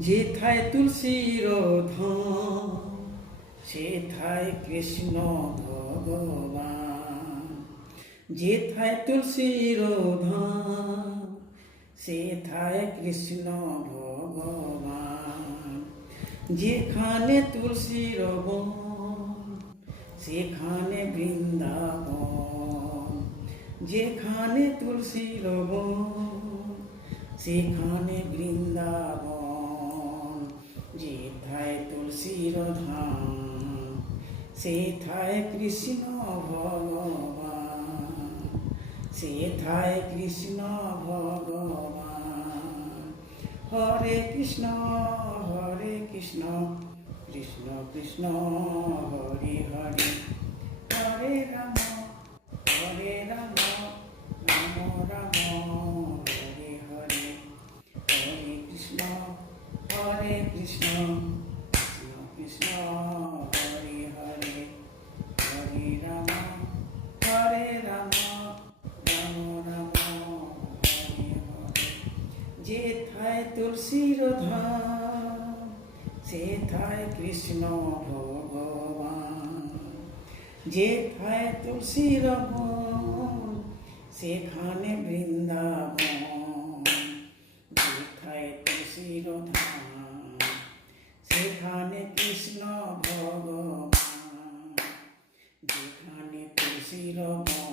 যেথায় তুলসীর ধাম সেথায় কৃষ্ণ ভগবান। যেথায় তুলসীর ধাম সেথায় কৃষ্ণ ভগবান। যেখানে তুলসীর বন সেখানে বৃন্দাবন। যেখানে তুলসীর বন সেখানে বৃন্দাবন। তুলসীর ধাম সেথায় কৃষ্ণ ভগবান। সেথায় কৃষ্ণ ভগবান। হরে কৃষ্ণ হরে কৃষ্ণ কৃষ্ণ কৃষ্ণ, হরে হরে। হরে রাম হরে রাম রাম রাম, হরে হরে। হরে কৃষ্ণ হরে কৃষ্ণ। যেথায় তুলসীর ধাম সেথায় কৃষ্ণ ভগবান। যেথায় তুলসীর বন সেখানে বৃন্দাবন see.